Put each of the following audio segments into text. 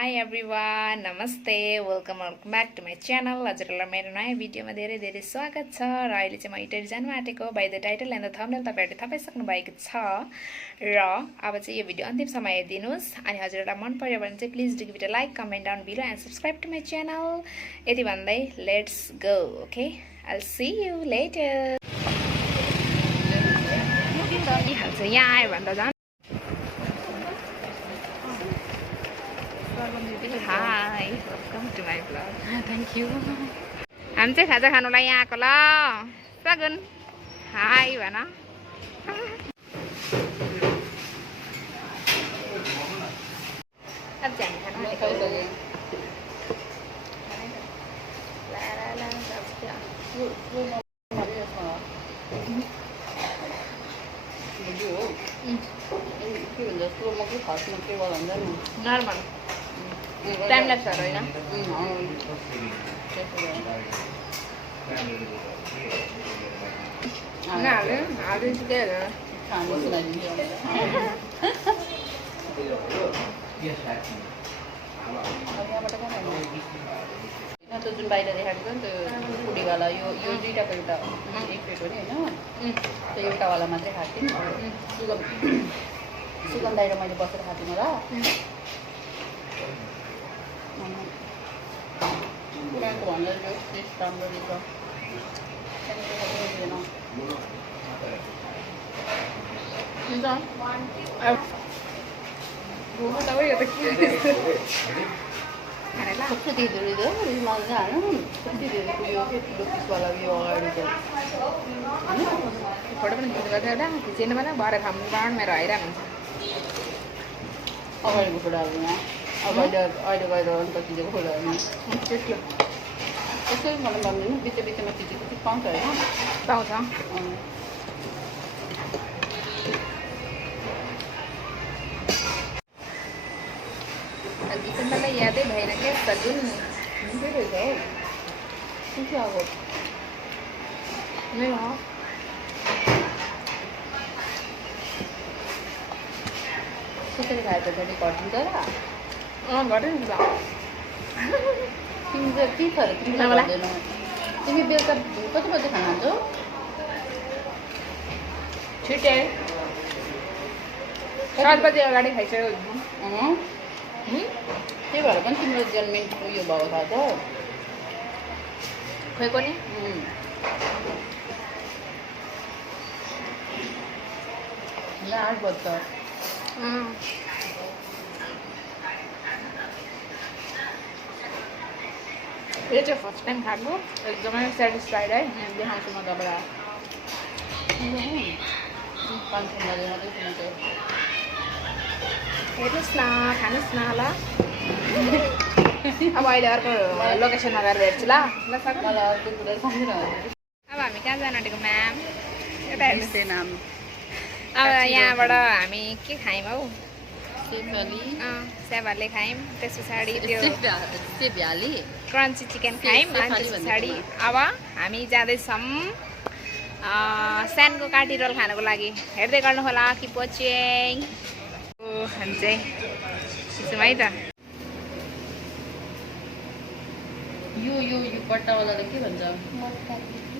High everyone नमस्ते welcome back to my channel. हजुरहरूलाई मेरो नयाँ भिडियोमा धेरै धेरै स्वागत छ। र अहिले चाहिँ म इटरी जानु आँटेको by the title and the thumbnail तपाईँहरूले थाहा पाइसक्नु भएको छ। र अब चाहिँ यो भिडियो अन्तिमसम्म हेरिदिनुहोस्। अनि हजुरहरूलाई मन पर्यो भने चाहिँ please do give it a like, comment down below and subscribe to my channel. यति भन्दै let's go. Okay, I see you later. यहाँ आयो भने त झन् hi welcome to my blog. Thank you. हामी चाहिँ खाजा खानुलाई यहाँ आएको ल। सगुन हाई भन। अब चाहिँ हामी खानु नर्मल टाइम लाग्छ होइन। त्यो जुन बाहिर देखाएको छ नि त्यो पुडीवाला यो दुईवटाको एउटा एक प्लेट हो नि होइन। त्यो एउटावाला मात्रै खाएको थिएँ। सुगम दाइ र मैले बसेर खाएको थिएँ होला। पुरानो भन्दा यो टेस्ट राम्रो रहेछ। कस्तो दिँदो रहेछ मजा हाल्नु। कति धेरै उयो लोकिसवाला उयो अगाडिको फोटो पनि खिच्नु पर्छ एउटा खिचेन भने भरे खानु बाँड मेरो आइरहेको हुन्छ। अगाडिको फोटोहरू यहाँ अब अहिले गएर अन्त खिचेको फोटोहरू त्यसले त्यसै मलाई भन्दैन। बिचमा खिचेको चाहिँ पाउँछ होइन। पाउँछ। गीत मलाई यादै भएन क्या सगुन। के रहेछ हौ कुन चाहिँ अब मेरो हो त्यसरी खाए पछाडि घटिन्छ र घट्यो नि त। तिमी चाहिँ के छ अरे तिमीलाई भन्दैनौ। तिमी बेलुका कति बजी खाना खान्छौ? छिट्टै 7 बजे अगाडि खाइसक्यो। त्यही भएर पनि तिम्रो जन्मिन उयो भएको थाहा छ। खोइ पनि ल 8 बज्छ। यो चाहिँ फर्स्ट टाइम खाएको एकदमै सेटिस्फाइड है। देखाउँछु म तपाईँलाई। 5 बजे मात्रै सुन्छ। हेर्नुहोस् न, खानुहोस् न ल। अब अहिले अर्को लोकेसनमा गएर हेर्छु ल। ल सर मलाई अर्को कुरा सम्झिरहेको अब हामी कहाँ जानु आँटेको म्याम? यता हेर्नुहोस्। नाम अब यहाँबाट हामी के खायौँ हौ? सेवाली स्याबारले खायौँ। त्यस पछाडि त्यो सेभ्याली क्रन्ची चिकन खायौँ। अनि त्यस पछाडि अब हामी जाँदैछौँ सानको काटी रोल खानको लागि। हेर्दै गर्नु होला कि पोचेङ हामी चाहिँ खिचौँ है त। यो कट्टावालालाई के भन्छ?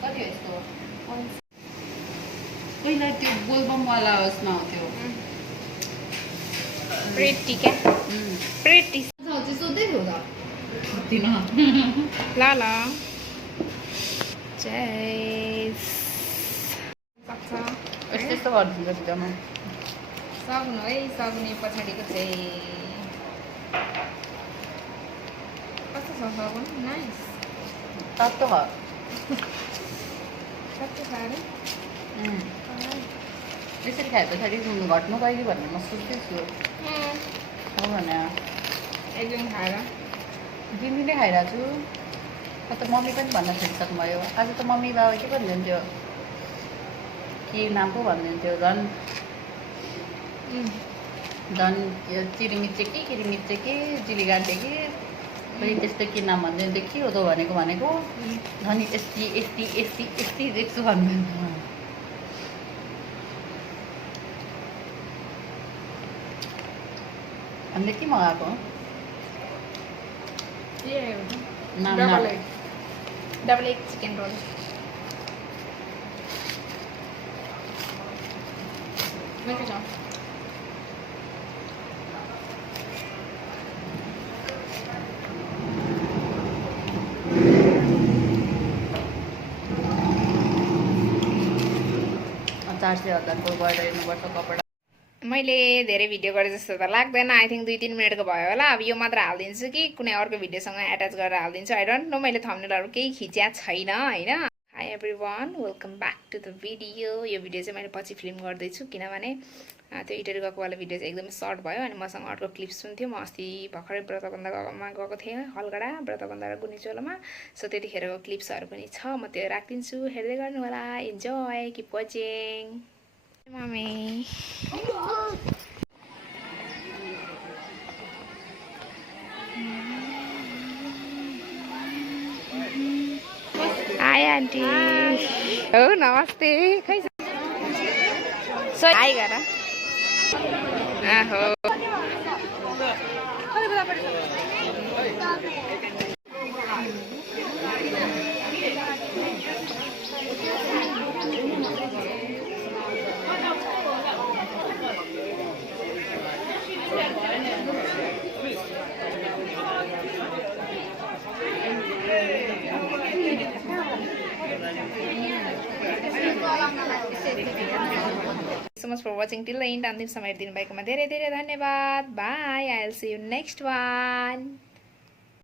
कति हो यस्तो? पहिला त्यो बोलबमवाला उसमा हो त्यो प्रिटी क्या प्रिटी सोध्दै थियो त किन ल ल चाहिँ सक्छ यस्तो गरिदिन्छ भिडियोमा। सक्नु है। सक्ने पछाडिको चाहिँ कस्तो छ सगुन? नाइस तातो हो। कस्तो छ अरे? यसरी खाए पछाडि घट्नु कहिले भन्ने म सोच्दैछु। हो भने एकदिन खाएर दिनदिनै खाइरहेको छु। त मम्मी पनि भन्न छोडिसक्नुभयो। आज त मम्मी बाबा के भनिदिन्थ्यो? के नाम पो भनिदिन्थ्यो? झन् चिरिमिचे कि किरिमिचे कि जिलिगान्टे कि फेरि त्यस्तो के नाम भनिदिन्थ्यो? के हो त भनेको झन् यस्ती यस्ती यस्ती यस्ती देख्छु भन्नुहुन्थ्यो। हामीले के मगाएको? नाम नाम डबल एग चिकन रोल मिठो छ चार सय हजारको गएर हेर्नुपर्छ कपडा मैले धेरै भिडियो गरेँ जस्तो त लाग्दैन आई थिङ्क 2-3 मिनटको भयो होला अब यो मात्र हालिदिन्छु कि कुनै अर्को भिडियोसँग एट्याच गरेर हालिदिन्छु आई डोन्ट नो मैले थम्बनेलहरू केही खिच्या छैन होइन hi everyone welcome back to the video यो भिडियो चाहिँ मैले पछि फिल्म गर्दैछु किनभने त्यो इटरी गएको वाला भिडियो चाहिँ एकदमै सर्ट भयो अनि मसँग अर्को क्लिप्स पनि थियो म अस्ति भर्खरै व्रतबन्धमा गएको थिएँ हलगडा व्रतबन्ध र गुनिचोलोमा सो त्यतिखेरको क्लिप्सहरू पनि छ म त्यो राखिदिन्छु हेर्दै गर्नु होला enjoy keep watching mummy high aunty हो नमस्ते खै हाई गर आहो so much for watching till the end अन्तिम समय दिनुभएकोमा धेरै धेरै धन्यवाद by I will see you next one